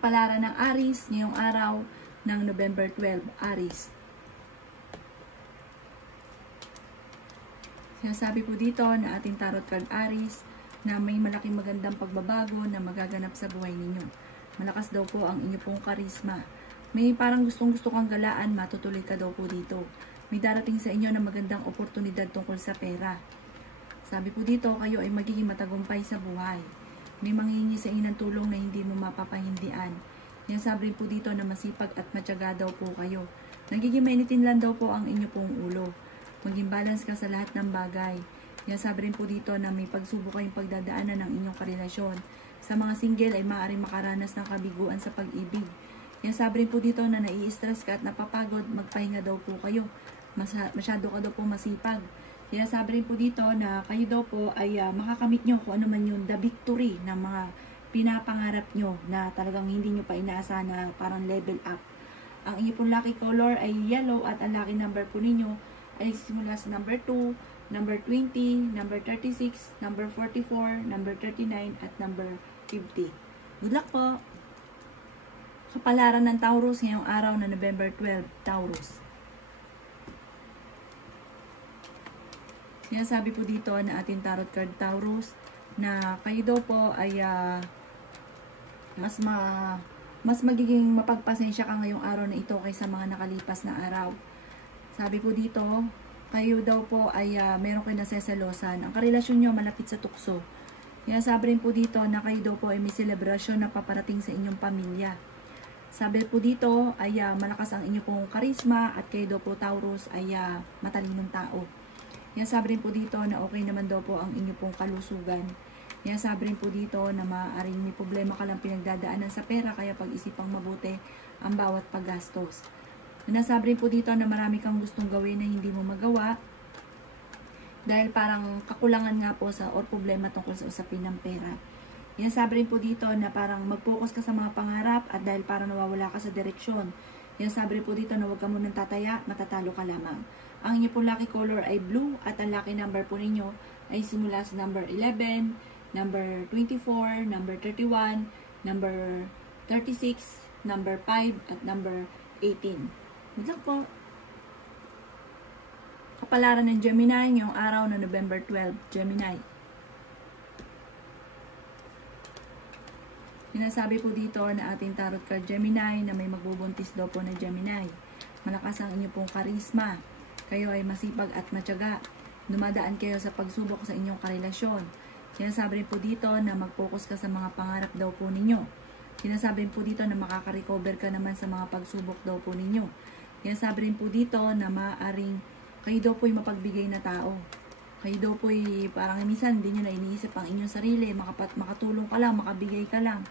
Kapalaran ng Aries ngayong araw ng November 12, Aries. Sinasabi po dito na ating tarot card Aries na may malaking magandang pagbabago na magaganap sa buhay ninyo. Malakas daw po ang inyo pong karisma. May parang gustong-gusto kang galaan, matutuloy ka daw po dito. May darating sa inyo na magandang oportunidad tungkol sa pera. Sabi po dito, kayo ay magiging matagumpay sa buhay. May manghihingi sa inyo ng tulong na hindi mo mapapahindian. Yan sabi po dito na masipag at matyaga daw po kayo. Nagiging mainitin lang daw po ang inyo pong ulo. Maging balance ka sa lahat ng bagay. Yan sabi rin po dito na may pagsubok kayong pagdadaanan ng inyong karelasyon. Sa mga single ay maaaring makaranas ng kabiguan sa pag-ibig. Yan sabi rin po dito na nai-stress ka at napapagod, magpahinga daw po kayo. Masyado ka daw po masipag. Yan sabi rin po dito na kayo daw po ay makakamit nyo kung ano man yung the victory ng mga pinapangarap nyo na talagang hindi nyo pa inaasahan na parang level up. Ang inyong pong lucky color ay yellow at ang lucky number po ninyo ay simula sa number 2, number 20, number 36, number 44, number 39, at number 50. Good luck po! Kapalaran ng Taurus ngayong araw na November 12, Taurus. Sinasabi po dito na ating tarot card Taurus na kayo daw po ay mas magiging mapagpasensya ka ngayong araw na ito kaysa mga nakalipas na araw. Sabi po dito, kayo daw po ay meron kayo naseselosan. Ang karelasyon nyo malapit sa tukso. Kaya sabi rin po dito na kayo daw po ay may selebrasyon na paparating sa inyong pamilya. Sabi po dito ay malakas ang inyong pong karisma at kayo daw po Taurus ay matalinong tao. Kaya sabi rin po dito na okay naman daw po ang inyong pong kalusugan. Kaya sabi rin po dito na maaaring may problema ka lang pinagdadaanan sa pera kaya pag-isipang mabuti ang bawat paggastos. Nasabi rin po dito na marami kang gustong gawin na hindi mo magawa dahil parang kakulangan nga po sa or problema tungkol sa usapin ng pera. Yan sabi rin po dito na parang mag-focus ka sa mga pangarap at dahil parang nawawala ka sa direksyon. Yan sabi rin po dito na huwag ka munang tataya, matatalo ka lamang. Ang inyo po lucky color ay blue at ang lucky number po ninyo ay simula sa number 11, number 24, number 31, number 36, number 5, at number 18. Good luck po. Kapalaran ng Gemini ngayong araw na November 12, Gemini. Sinasabi po dito na ating tarot card Gemini na may magbubuntis daw po na Gemini. Malakas ang inyong pong karisma. Kayo ay masipag at matyaga. Dumadaan kayo sa pagsubok sa inyong karelasyon. Sinasabi rin po dito na mag-focus ka sa mga pangarap daw po ninyo. Sinasabi rin po dito na makaka-recover ka naman sa mga pagsubok daw po ninyo. Sinasabi rin po dito na maaaring kayo daw po'y mapagbigay na tao. Kayo daw po'y parang minsan hindi nyo na iniisip ang inyong sarili. Makatulong ka lang, makabigay ka lang.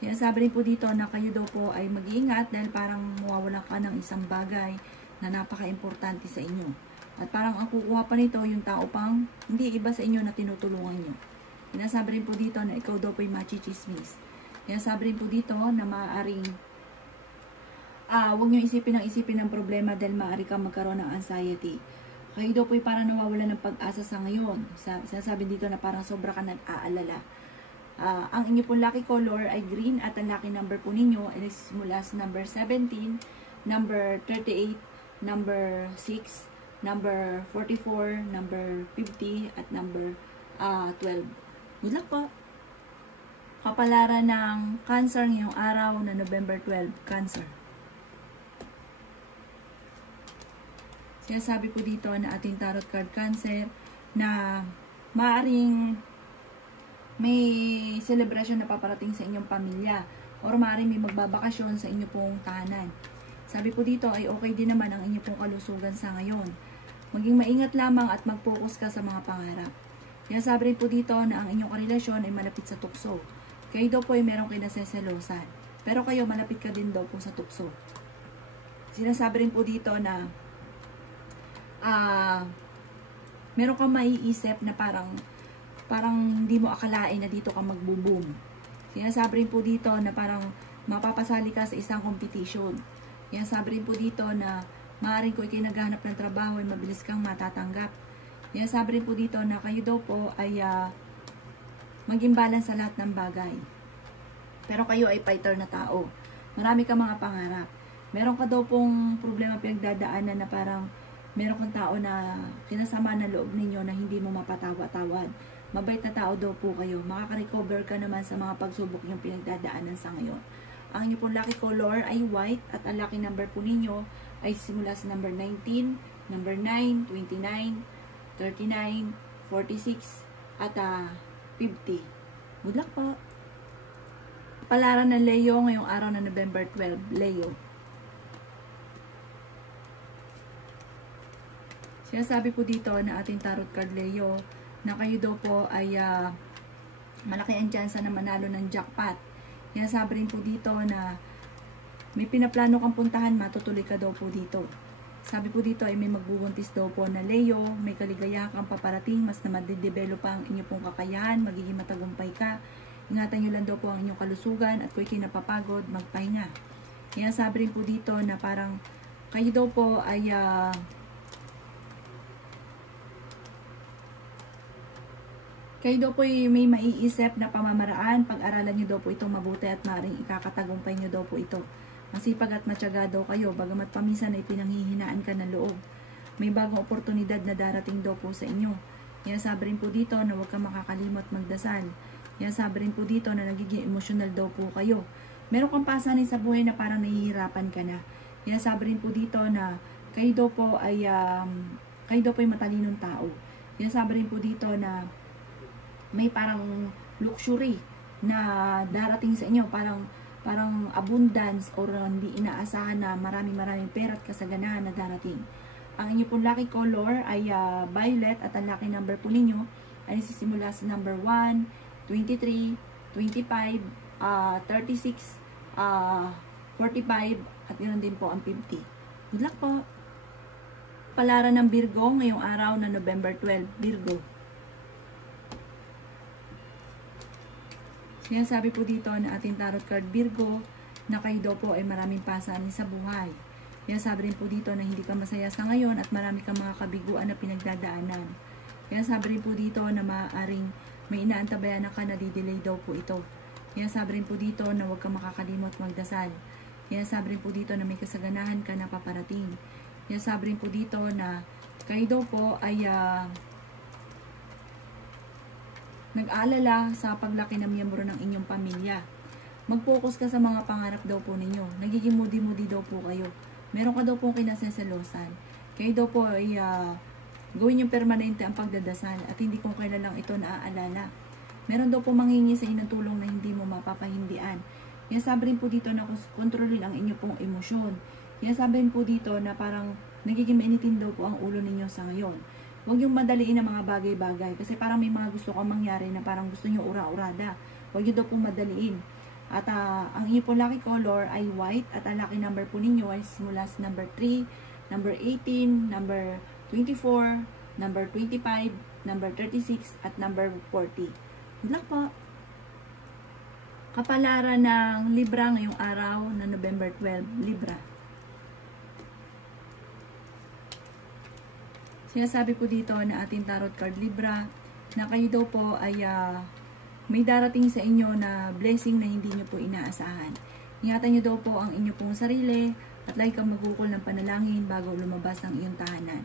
Sinasabi rin po dito na kayo daw po ay mag-iingat dahil parang mawawala ka ng isang bagay na napaka-importante sa inyo. At parang ang kukuha pa nito yung tao pang hindi iba sa inyo na tinutulungan nyo. Sinasabi rin po dito na ikaw daw po'y machichismis. Sinasabi rin po dito na maaaring huwag nyo isipin ng problema dahil maaari kang magkaroon ng anxiety. Kayo daw po'y parang nawawala ng pag-asa sa ngayon. Sinasabi dito na parang sobra ka nag-aalala. Ang inyo pong lucky color ay green at ang lucky number po ninyo ay nagsisimula sa number 17, number 38, number 6, number 44, number 50, at number 12. Good luck po! Kapalaran ng Cancer ngayong araw na November 12, Cancer. Sinasabi po dito na ating tarot card Cancer na maaaring may celebration na paparating sa inyong pamilya or maaaring may magbabakasyon sa inyong pong tahanan. Sabi po dito ay okay din naman ang inyong pong kalusugan sa ngayon. Maging maingat lamang at mag-focus ka sa mga pangarap. Sinasabi rin po dito na ang inyong karelasyon ay malapit sa tukso. Kayo daw po ay meron kayo naseselosan. Pero kayo malapit ka din daw po sa tukso. Sinasabi rin po dito na meron kang maiisip na parang hindi mo akalain na dito ka magbo-boom. Sinasabi rin po dito na parang mapapasali ka sa isang competition. Sinasabi rin po dito na maaaring kung ikay naghahanap ng trabaho ay mabilis kang matatanggap. Sinasabi rin po dito na kayo daw po ay maging balance sa lahat ng bagay. Pero kayo ay fighter na tao. Marami kang mga pangarap. Meron ka daw pong problema pinagdadaanan na parang meron kang tao na kinasama na loob ninyo na hindi mo mapatawa-tawad. Mabait na tao daw po kayo. Makaka-recover ka naman sa mga pagsubok yung pinagdadaanan sa ngayon. Ang inyo pong lucky color ay white at ang lucky number po ninyo ay simula sa number 19, number 9, 29, 39, 46, at 50. Good luck po! Palaran ng Leo ngayong araw na November 12. Leo. Sinasabi po dito na ating tarot card Leo na kayo daw po ay malaki ang tsansa na manalo ng jackpot. Sinasabi rin po dito na may pinaplano kang puntahan, matutuloy ka daw po dito. Sabi po dito ay may magbubuntis daw po na Leo, may kaligayahan kang paparating, mas na madidevelop pa ang inyo pong kakayahan, magiging matagumpay ka. Ingatan nyo lang daw po ang inyong kalusugan at kung ikay napapagod, magpahinga. Sinasabi rin po dito na parang kayo daw po ay kayo daw po may maiisip na pamamaraan, pag-aralan nyo daw po itong mabuti at maaaring ikakatagumpay nyo daw po ito. Masipag at matyaga daw kayo, bagamat paminsan ay pinanghihinaan ka ng loob. May bagong oportunidad na darating daw po sa inyo. Sabi rin po dito na huwag kang makakalimot magdasal. Sabi rin po dito na nagiging emosyonal daw po kayo. Meron kang pasanin sa buhay na parang nahihirapan ka na. Sabi rin po dito na kayo daw po ay matalinong tao. Sabi rin po dito na may parang luxury na darating sa inyo, parang abundance or hindi inaasahan na maraming pera at kasaganahan na darating. Ang inyo pong lucky color ay violet at ang lucky number po ninyo ay nasisimula sa number 1, 23, 25, 36, 45 at ganoon din po ang 50. Good luck po! Palaran ng Virgo ngayong araw na November 12. Virgo. Sinasabi po dito na ating tarot card Virgo na kayo daw po ay maraming pasanin sa buhay. Sinasabi rin po dito na hindi ka masaya sa ngayon at marami kang mga kabiguan na pinagdadaanan. Sinasabi rin po dito na maaaring may inaantabayan na ka na didelay daw po ito. Sinasabi rin po dito na huwag kang makakalimot magdasal. Sinasabi rin po dito na may kasaganahan ka na paparating. Sinasabi rin po dito na kayo daw po ay nag-aalala sa paglaki ng miyembro ng inyong pamilya. Mag-focus ka sa mga pangarap daw po ninyo. Nagiging moody daw po kayo. Meron ka daw po kinasasalosan. Kayo daw po ay gawin yung permanente ang pagdadasal at hindi kung kailan lang ito naaalala. Meron daw po manghingi sa inyo ng tulong na hindi mo mapapahindian. Sabi rin po dito na kontrolin ang inyo pong emosyon. Sabi rin po dito na parang nagiging mainitin daw po ang ulo ninyo sa ngayon. Huwag yung madaliin ang mga bagay-bagay kasi parang may mga gusto kang mangyari na parang gusto nyo ura-urada. Huwag nyo daw pong madaliin. At ang inyo po lucky color ay white at ang lucky number po ninyo ay simula sa number 3, number 18, number 24, number 25, number 36, at number 40. Good luck po! Kapalaran ng Libra ngayong araw na November 12, Libra. Sinasabi po dito na ating tarot card Libra na kayo daw po ay may darating sa inyo na blessing na hindi nyo po inaasahan. Ingatan nyo daw po ang inyo pong sarili at lagi kang magukol ng panalangin bago lumabas ang iyong tahanan.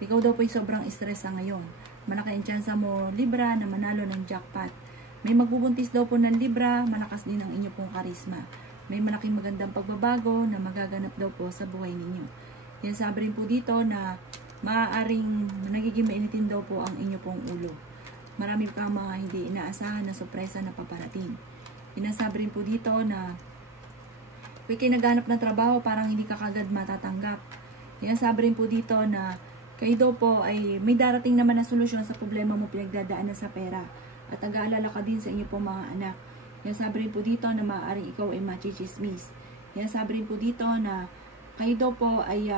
Ikaw daw po ay sobrang stress sa ngayon. Malaki ang tsansa mo Libra na manalo ng jackpot. May magbubuntis daw po ng Libra, malakas din ang inyo pong karisma. May malaking magandang pagbabago na magaganap daw po sa buhay ninyo. Yan sabi rin po dito na maaaring nagiging mainitin daw po ang inyo pong ulo. Marami pang mga hindi inaasahan na sorpresa na paparating. Inasabi rin po dito na kung kayo naghanap ng trabaho, parang hindi ka kagad matatanggap. Inasabi rin po dito na kayo daw po ay may darating naman na solusyon sa problema mo pinagdadaanan sa pera. At nag-aalala ka din sa inyo pong mga anak. Inasabi rin po dito na maaaring ikaw ay machichismis. Inasabi rin po dito na kayo daw po ay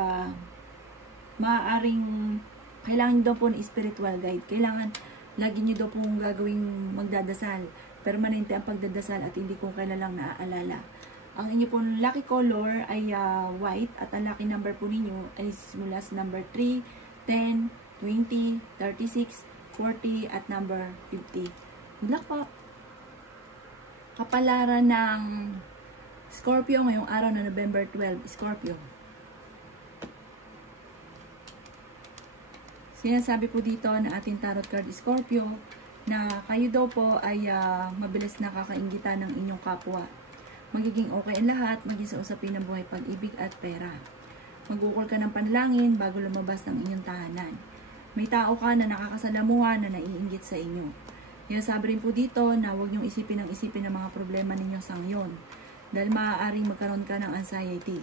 maaaring kailangan daw po ng spiritual guide. Kailangan lagi nyo daw pong gagawing magdadasal. Permanente ang pagdadasal at hindi kung kailan lang naaalala. Ang inyo pong lucky color ay white at ang lucky number po ninyo ay simula sa number 3, 10, 20, 36, 40 at number 50. Good luck po! Kapalaran ng Scorpio ngayong araw na November 12, Scorpio. Sinasabi po dito na ating tarot card Scorpio na kayo daw po ay mabilis nakakaingitan ng inyong kapwa. Magiging okay ang lahat, maging sa usapin ng buhay, pag-ibig at pera. Magukol ka ng panalangin bago lumabas ng inyong tahanan. May tao ka na nakakasalamuha na naiinggit sa inyo. Sinasabi rin po dito na huwag niyong isipin ng mga problema ninyo sa ngayon. Dahil maaaring magkaroon ka ng anxiety.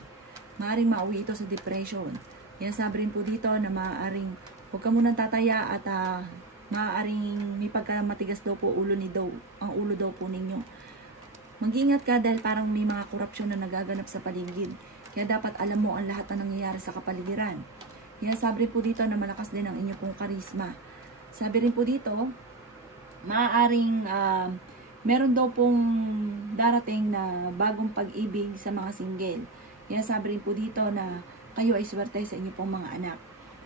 Maaaring mauwi ito sa depression. Sinasabi rin po dito na maaaring huwag ka munang tataya at maaaring may pagkamatigas daw po ang ulo daw po ninyo. Mag-ingat ka dahil parang may mga korupsyon na nagaganap sa paligid. Kaya dapat alam mo ang lahat na nangyayari sa kapaligiran. Sabi rin po dito na malakas din ang inyong pong karisma. Sabi rin po dito, maaaring meron daw pong darating na bagong pag-ibig sa mga single. Sabi rin po dito na kayo ay swerte sa inyong pong mga anak.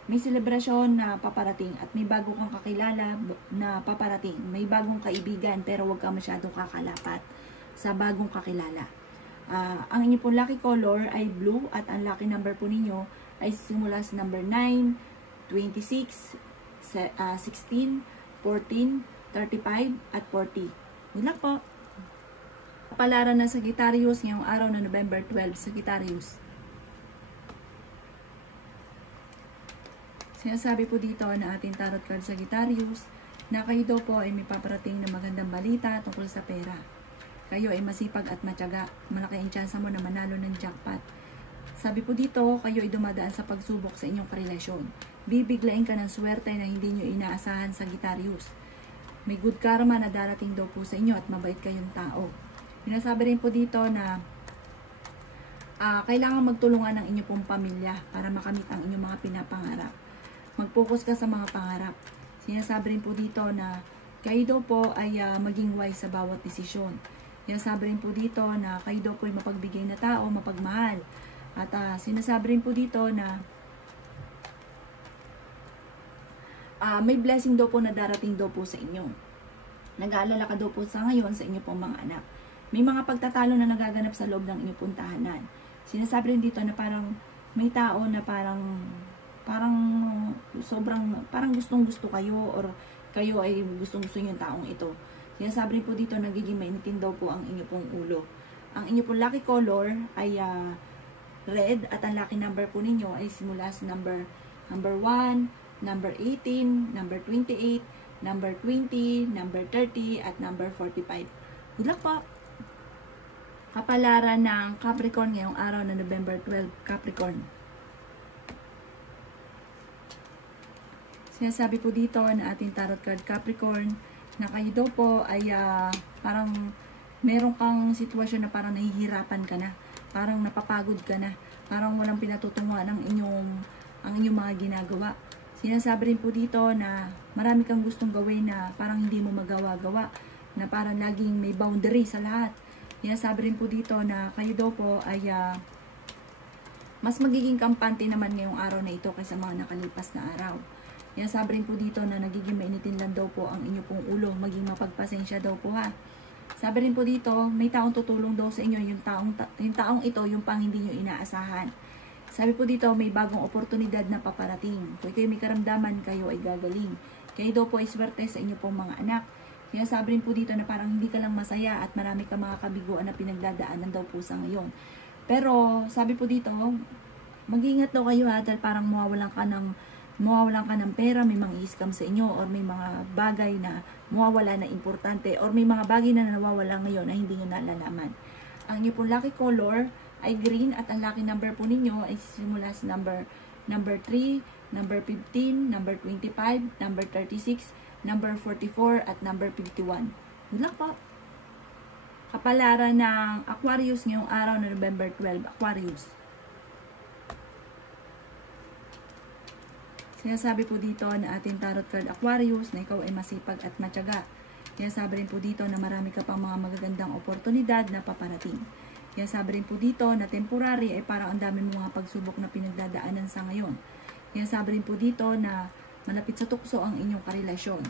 May selebrasyon na paparating at may bago kang kakilala na paparating. May bagong kaibigan pero huwag ka masyadong kakalapat sa bagong kakilala. Ang inyong pong lucky color ay blue at ang lucky number po ninyo ay simula sa number 9, 26, 16, 14, 35 at 40. Good luck po! Kapalaran ng Sagittarius ngayong araw na November 12, Sagittarius. Sinasabi po dito na ating tarot card Sagittarius na kayo daw po ay may paparating na magandang balita tungkol sa pera. Kayo ay masipag at matyaga. Malaki ang tsansa mo na manalo ng jackpot. Sabi po dito, kayo ay dumadaan sa pagsubok sa inyong karelasyon. Bibiglain ka ng swerte na hindi nyo inaasahan Sagittarius. May good karma na darating daw po sa inyo at mabait kayong tao. Sinasabi rin po dito na kailangan magtulungan ng inyong pong pamilya para makamit ang inyong mga pinapangarap. Mag-focus ka sa mga pangarap. Sinasabi rin po dito na kayo daw po ay maging wise sa bawat desisyon. Sinasabi rin po dito na kayo daw po ay mapagbigay na tao, mapagmahal. At sinasabi rin po dito na may blessing daw po na darating daw po sa inyo. Nag-aalala ka daw po sa ngayon sa inyong pong mga anak. May mga pagtatalo na nagaganap sa loob ng inyong pong tahanan. Sinasabi rin dito na parang may tao na parang gustong-gusto kayo or kayo ay gustong-gusto yung taong ito. Sinasabi rin po dito nagiging mainitin daw po ang inyo pong ulo. Ang inyo pong lucky color ay red at ang lucky number po ninyo ay simula sa number 1, number 18, number 28, number 20, number 30 at number 45. Good luck po! Kapalaran ng Capricorn ngayong araw na November 12, Capricorn. Sinasabi po dito na ating tarot card Capricorn na kayo daw po ay parang meron kang sitwasyon na parang nahihirapan ka na, parang napapagod ka na, parang walang pinatutunguhan ang inyong mga ginagawa. Sinasabi rin po dito na marami kang gustong gawin na parang hindi mo magawa-gawa, na parang laging may boundary sa lahat. Sinasabi rin po dito na kayo daw po ay mas magiging kampante naman ngayong araw na ito kaysa mga nakalipas na araw. Sabi rin po dito na nagiging mainitin lang daw po ang inyo pong ulo, maging mapagpasensya daw po ha. Sabi rin po dito, may taong tutulong daw sa inyo, yung taong ito, yung pang hindi nyo inaasahan. Sabi po dito, may bagong oportunidad na paparating. Kung kayo may karamdaman, kayo ay gagaling. Kayo daw po ay swerte sa inyo pong mga anak. Sabi rin po dito na parang hindi ka lang masaya at marami ka mga kabiguan na pinagdadaanan daw po sa ngayon. Pero sabi po dito, mag-ingat daw kayo ha, dahil parang mawawalan ka ng pera, may mga i-scam sa inyo or may mga bagay na mawawala na importante or may mga bagay na nawawala ngayon na hindi nyo nalalaman. Ang inyo pong lucky color ay green at ang lucky number po ninyo ay simula sa number 3, number 15, number 25, number 36, number 44 at number 51. Good luck po! Kapalaran ng Aquarius ngayong araw na November 12, Aquarius. Sinasabi po dito na ating tarot card Aquarius na ikaw ay masipag at matyaga. Sinasabi rin po dito na marami ka pang mga magagandang oportunidad na paparating. Sinasabi rin po dito na temporary ay parang ang dami mga pagsubok na pinagdadaanan sa ngayon. Sinasabi rin po dito na malapit sa tukso ang inyong karelasyon.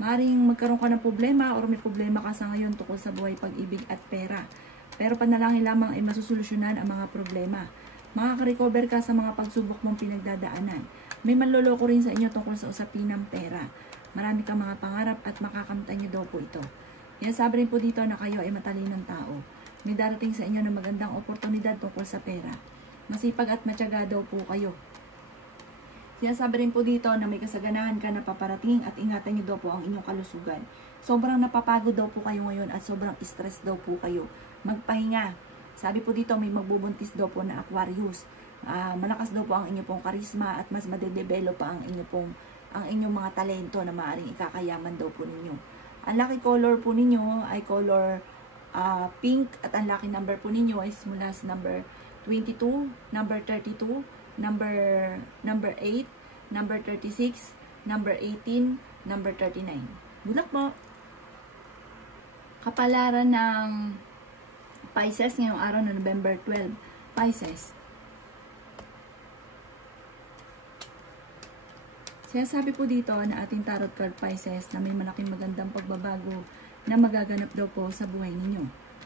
Maring magkaroon ka ng problema or may problema ka sa ngayon tungkol sa buhay, pag-ibig at pera. Pero panalangin lamang ay masusolusyonan ang mga problema. Makaka-recover ka sa mga pagsubok mong pinagdadaanan. May manloloko rin sa inyo tungkol sa usapin ng pera. Marami kang mga pangarap at makakamtan niyo daw po ito. Yan, sabi rin po dito na kayo ay matalinong tao. May darating sa inyo na magandang oportunidad tungkol sa pera. Masipag at matyaga daw po kayo. Sinasabi rin po dito na may kasaganahan ka na paparating at ingatan niyo daw po ang inyong kalusugan. Sobrang napapagod daw po kayo ngayon at sobrang stress daw po kayo. Magpahinga. Sabi po dito may magbubuntis daw po na Aquarius. Malakas daw po ang inyong pong karisma at mas madedevelop pa ang inyong mga talento na maaaring ikakayaman daw po ninyo. Ang lucky color po ninyo ay color pink at ang lucky number po ninyo ay mula sa number 22, number 32, number 8, number 36, number 18, number 39. Good luck po! Kapalaran ng Pisces ngayong araw na November 12. Pisces. Sinasabi po dito na ating tarot card Pisces na may malaking magandang pagbabago na magaganap daw po sa buhay ninyo.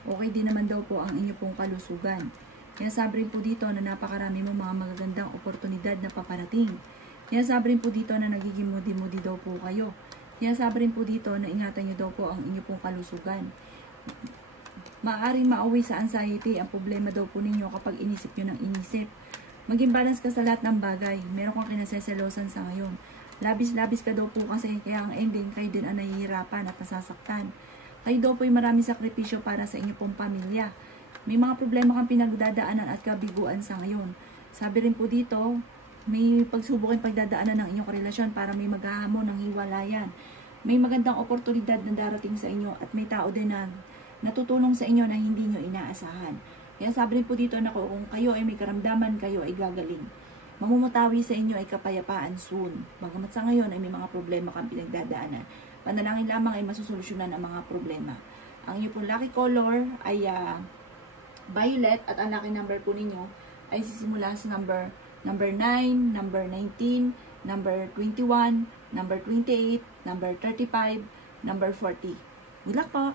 Okay din naman daw po ang inyo pong kalusugan. Kaya sabi rin po dito na napakarami mong mga magagandang oportunidad na paparating. Kaya sabi rin po dito na nagiging moody-moody daw po kayo. Kaya sabi rin po dito na ingatan nyo daw po ang inyo pong kalusugan. Maaaring mauwi sa anxiety ang problema daw po ninyo kapag inisip nyo ng inisip. Maging balance ka sa lahat ng bagay. Meron kang kinaseselosan sa ngayon. Labis-labis ka daw po kasi kaya ang ending kayo din ang nahihirapan at nasasaktan. Kayo daw po ay marami sakripisyo para sa inyo pong pamilya. May mga problema kang pinagdadaanan at kabiguan sa ngayon. Sabi rin po dito, may pagsubok ang pagdadaanan ng inyong relasyon para may maghahamon ng hiwalayan. May magandang oportunidad na darating sa inyo at may tao din na natutulong sa inyo na hindi nyo inaasahan. Kaya sabi rin po dito na kung kayo ay may karamdaman, kayo ay gagaling. Mamumutawi sa inyo ay kapayapaan soon. Bagamat sa ngayon ay may mga problema kang pinagdadaanan. Panalangin lamang ay masusolusyonan ang mga problema. Ang inyong pong lucky color ay violet at ang lucky number po ninyo ay sisimula sa number 9, number 19, number 21, number 28, number 35, number 40. Good luck po!